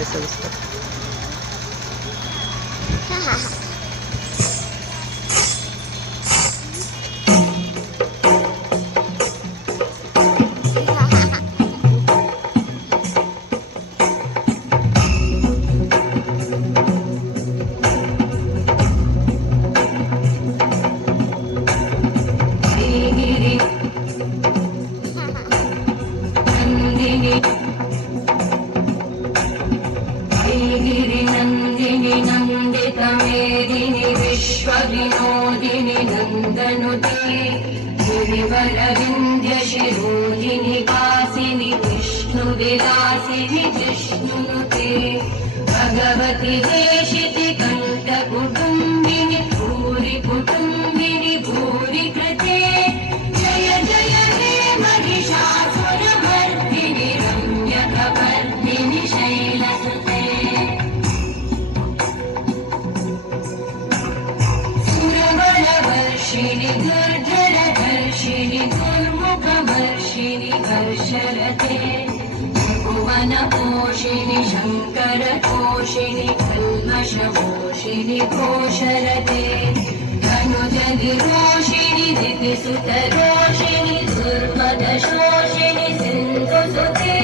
आहे सविस्तर. नन्दितमेदिनि विश्वविनोदिनि नन्दनुते गिरिवरविन्द्यशिरोदिनि वासिनि विष्णुविलासिनि जिष्णुनुते भगवति देशिति कण्ठकुटुम्बिनि भूरि कुटुम्बिनि भूरि कृते जय जय हे महिषासुरमर्दिनि रम्यकपर्दिनि शैलसुते सुरवरवर्षिणि दुर्धरधर्षिणि दुर्मुखवर्षिणि हर्षरते भुवनपोषिणि शङ्करतोषिणि कल्मषमोषिणि घोषरते धनुजनिरोषिणि दितिसुतरोषिणि दुर्मदशोषिणि सिन्धुसुते